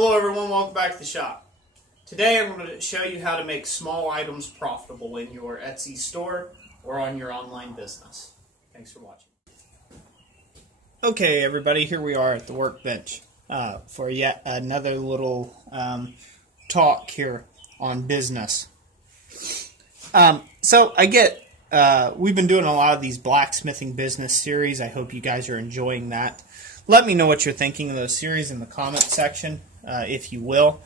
Hello everyone, welcome back to the shop. Today I'm going to show you how to make small items profitable in your Etsy store or on your online business. Thanks for watching. Okay everybody, here we are at the workbench for yet another little talk here on business. So I get, we've been doing a lot of these blacksmithing business series. I hope you guys are enjoying that. Let me know what you're thinking of those series in the comment section, if you will.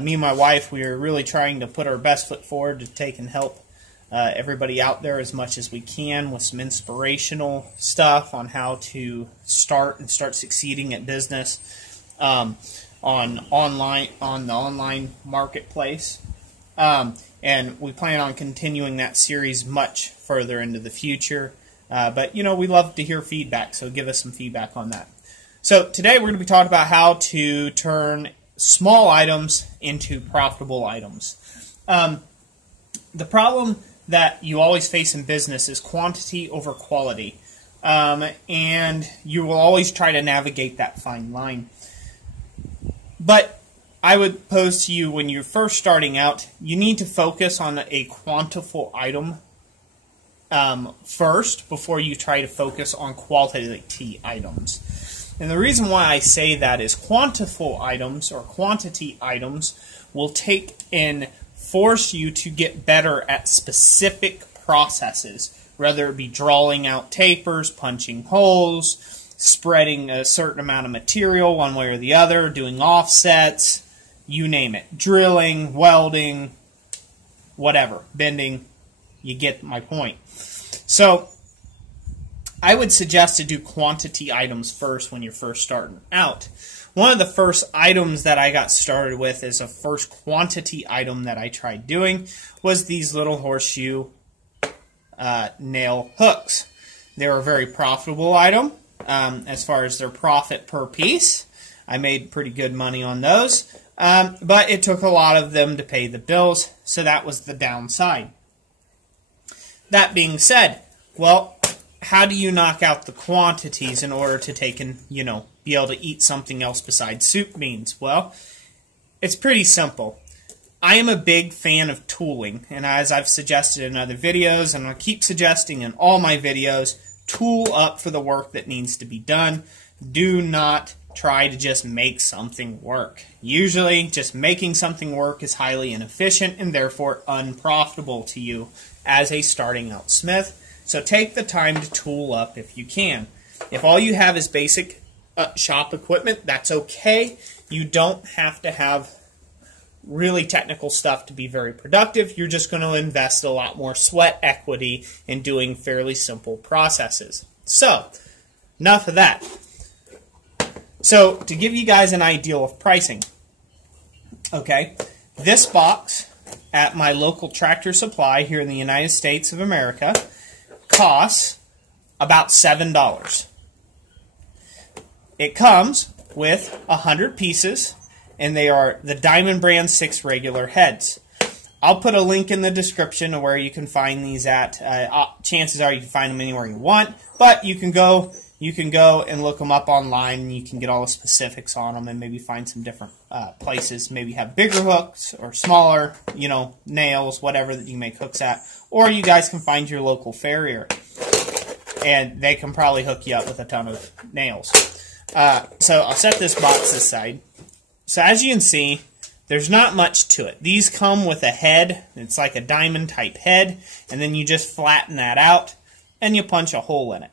Me and my wife, we are really trying to put our best foot forward to take and help everybody out there as much as we can with some inspirational stuff on how to start succeeding at business on the online marketplace. And we plan on continuing that series much further into the future. But, you know, we love to hear feedback, so give us some feedback on that. So today we're going to be talking about how to turn small items into profitable items. The problem that you always face in business is quantity over quality. And you will always try to navigate that fine line. But I would pose to you, when you're first starting out, you need to focus on a quantifiable item first before you try to focus on quality items. And the reason why I say that is quantifiable items or quantity items will take and force you to get better at specific processes, whether it be drawing out tapers, punching holes, spreading a certain amount of material one way or the other, doing offsets, you name it, drilling, welding, whatever, bending, you get my point. So I would suggest to do quantity items first when you're first starting out. One of the first items that I got started with as a first quantity item that I tried doing was these little horseshoe nail hooks. They were a very profitable item as far as their profit per piece. I made pretty good money on those, but it took a lot of them to pay the bills, so that was the downside. That being said, well, how do you knock out the quantities in order to take and, you know, be able to eat something else besides soup beans? Well, it's pretty simple. I am a big fan of tooling, and as I've suggested in other videos, and I'll keep suggesting in all my videos, tool up for the work that needs to be done. Do not try to just make something work. Usually, just making something work is highly inefficient and therefore unprofitable to you as a starting out smith. So take the time to tool up if you can. If all you have is basic shop equipment, that's okay. You don't have to have really technical stuff to be very productive. You're just going to invest a lot more sweat equity in doing fairly simple processes. So, enough of that. So, to give you guys an idea of pricing, okay, this box at my local Tractor Supply here in the United States of America costs about $7. It comes with 100 pieces, and they are the Diamond Brand 6 regular heads. I'll put a link in the description of where you can find these at. Chances are you can find them anywhere you want, but you can go and look them up online, and you can get all the specifics on them and maybe find some different places. Maybe have bigger hooks or smaller, you know, nails, whatever that you make hooks at. Or you guys can find your local farrier, and they can probably hook you up with a ton of nails. So I'll set this box aside. So as you can see, there's not much to it. These come with a head. It's like a diamond type head, and then you just flatten that out, and you punch a hole in it.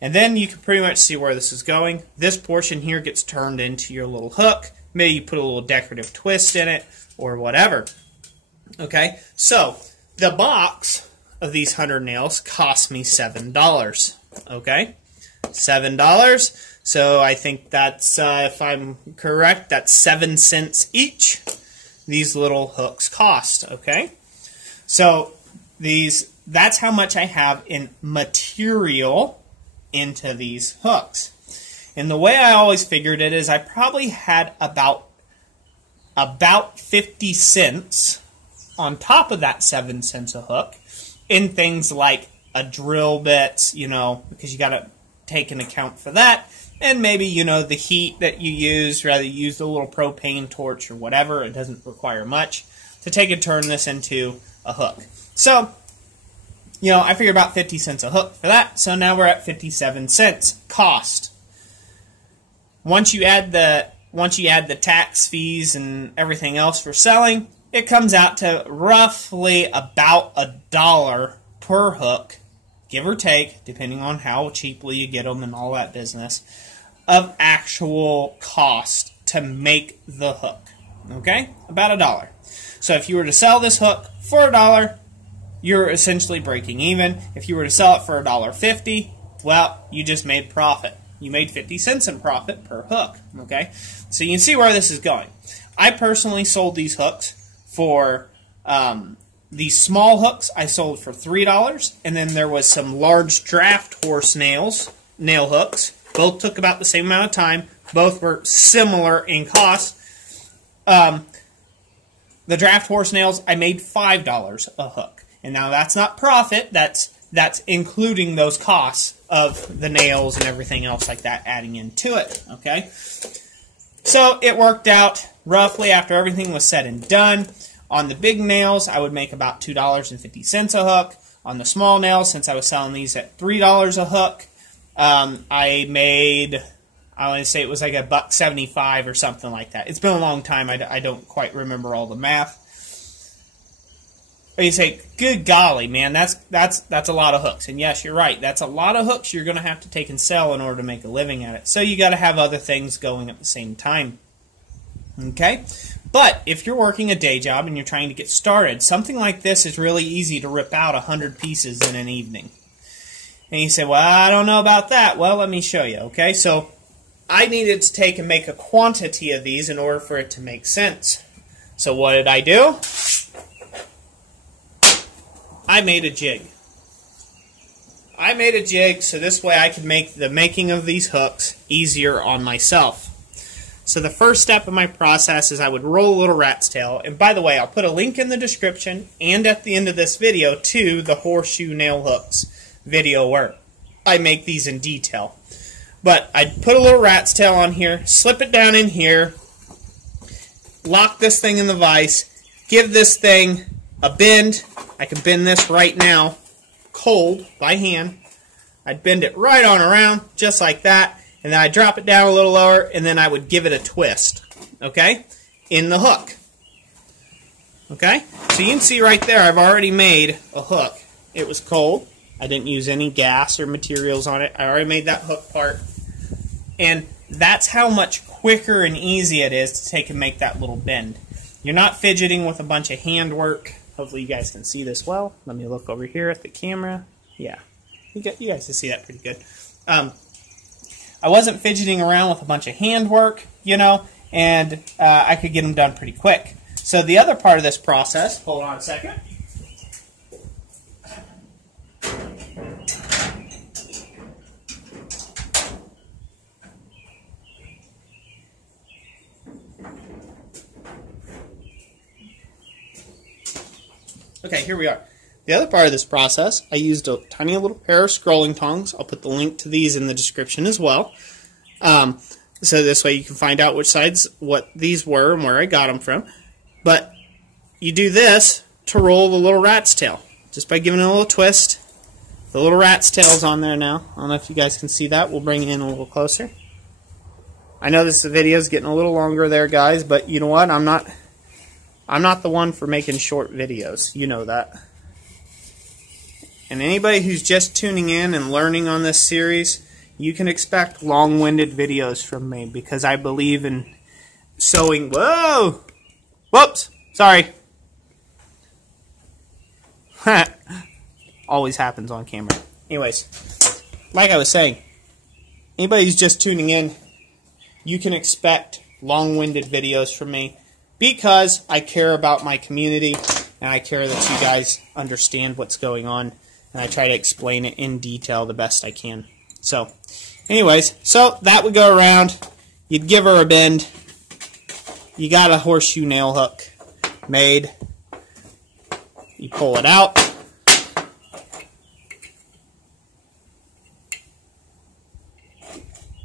And then you can pretty much see where this is going. This portion here gets turned into your little hook. Maybe you put a little decorative twist in it, or whatever. Okay, so the box of these 100 nails cost me $7. Okay, $7. So I think that's, if I'm correct, that's 7 cents each. These little hooks cost. Okay, so that's how much I have in material into these hooks. And the way I always figured it is I probably had about 50 cents on top of that 7 cents a hook in things like a drill bit, you know, because you got to take an account for that, and maybe, you know, the heat that you use, rather you use the little propane torch or whatever, it doesn't require much, to take and turn this into a hook. So, you know, I figured about 50 cents a hook for that, so now we're at 57 cents cost. Once you add the tax fees and everything else for selling, it comes out to roughly about $1 per hook, give or take, depending on how cheaply you get them and all that business, of actual cost to make the hook. Okay? About $1. So if you were to sell this hook for $1, you're essentially breaking even. If you were to sell it for $1.50, well, you just made profit. You made 50 cents in profit per hook. Okay? So you can see where this is going. I personally sold these hooks for these small hooks I sold for $3, and then there was some large draft horse nail hooks. Both took about the same amount of time. Both were similar in cost. The draft horse nails, I made $5 a hook. And now that's not profit, that's including those costs of the nails and everything else like that adding into it. Okay? So it worked out roughly after everything was said and done. On the big nails, I would make about $2.50 a hook. On the small nails, since I was selling these at $3 a hook, I made, I want to say it was like $1.75 or something like that. It's been a long time. I don't quite remember all the math. But you say, good golly, man, that's a lot of hooks. And yes, you're right. That's a lot of hooks you're going to have to take and sell in order to make a living at it. So you got to have other things going at the same time. Okay? But if you're working a day job and you're trying to get started, something like this is really easy to rip out 100 pieces in an evening. And you say, well, I don't know about that. Well, let me show you, okay? So I needed to take and make a quantity of these in order for it to make sense. So what did I do? I made a jig. I made a jig so this way I could make the making of these hooks easier on myself. So the first step of my process is I would roll a little rat's tail. And by the way, I'll put a link in the description and at the end of this video to the horseshoe nail hooks video where I make these in detail. But I'd put a little rat's tail on here, slip it down in here, lock this thing in the vise, give this thing a bend. I can bend this right now, cold, by hand. I'd bend it right on around, just like that. And then I drop it down a little lower, and then I would give it a twist, okay, in the hook. Okay? So you can see right there I've already made a hook. It was cold. I didn't use any gas or materials on it. I already made that hook part. And that's how much quicker and easy it is to take and make that little bend. You're not fidgeting with a bunch of handwork. Hopefully you guys can see this well. Let me look over here at the camera. Yeah, you guys can see that pretty good. I wasn't fidgeting around with a bunch of handwork, you know, and I could get them done pretty quick. So the other part of this process, hold on a second. Okay, here we are. The other part of this process, I used a tiny little pair of scrolling tongs. I'll put the link to these in the description as well. So this way you can find out which sides, what these were and where I got them from. But you do this to roll the little rat's tail. Just by giving it a little twist. The little rat's tail's on there now. I don't know if you guys can see that. We'll bring it in a little closer. I know this video is getting a little longer there, guys, but you know what? I'm not the one for making short videos. You know that. And anybody who's just tuning in and learning on this series, you can expect long-winded videos from me because I believe in sewing. Whoa! Whoops! Sorry. Always happens on camera. Anyways, like I was saying, anybody who's just tuning in, you can expect long-winded videos from me because I care about my community and I care that you guys understand what's going on. And I try to explain it in detail the best I can. So, anyways, so that would go around. You'd give her a bend. You got a horseshoe nail hook made. You pull it out.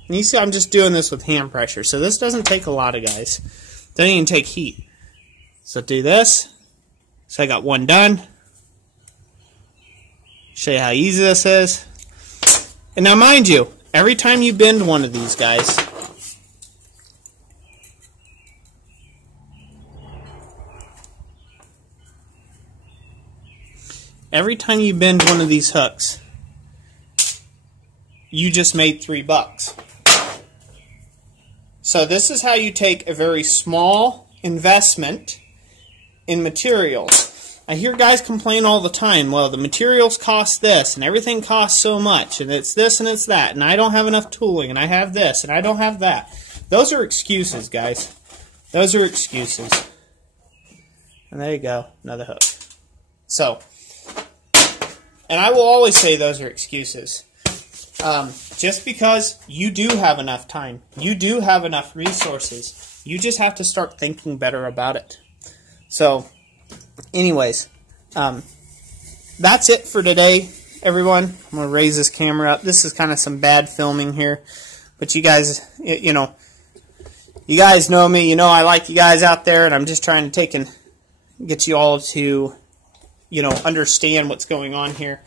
And you see I'm just doing this with hand pressure. So this doesn't take a lot of guys. Doesn't even take heat. So do this. So I got one done. Show you how easy this is. And now mind you, every time you bend one of these guys, every time you bend one of these hooks, you just made $3. So this is how you take a very small investment in materials. I hear guys complain all the time, well, the materials cost this, and everything costs so much, and it's this and it's that, and I don't have enough tooling, and I have this, and I don't have that. Those are excuses, guys. Those are excuses. And there you go, another hook. So, and I will always say those are excuses. Just because you do have enough time, you do have enough resources, you just have to start thinking better about it. So, anyways, that's it for today, everyone. I'm going to raise this camera up. This is kind of some bad filming here, but you guys, you know me, you know I like you guys out there, and I'm just trying to take and get you all to, you know, understand what's going on here.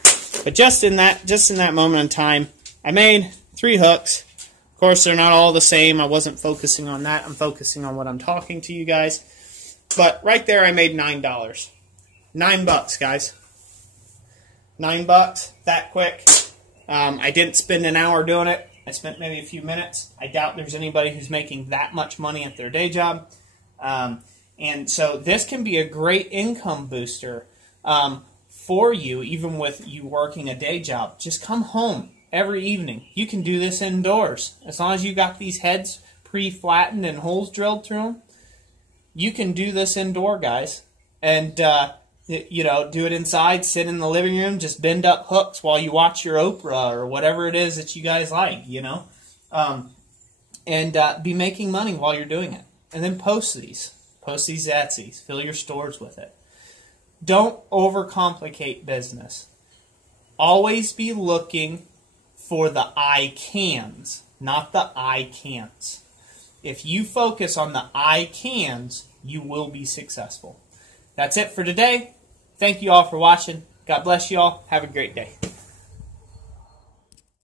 But just in that moment in time, I made 3 hooks. Of course, they're not all the same. I wasn't focusing on that. I'm focusing on what I'm talking to you guys. But right there, I made $9. $9, guys. $9 that quick. I didn't spend an hour doing it. I spent maybe a few minutes. I doubt there's anybody who's making that much money at their day job. And so this can be a great income booster for you, even with you working a day job. Just come home every evening. You can do this indoors. As long as you got these heads pre-flattened and holes drilled through them, you can do this indoor, guys. And, you know, do it inside, sit in the living room, just bend up hooks while you watch your Oprah or whatever it is that you guys like, you know. And be making money while you're doing it. And then post these. Post these Etsy's. Fill your stores with it. Don't overcomplicate business. Always be looking for the I cans, not the I can'ts. If you focus on the I cans, you will be successful. That's it for today. Thank you all for watching. God bless you all. Have a great day.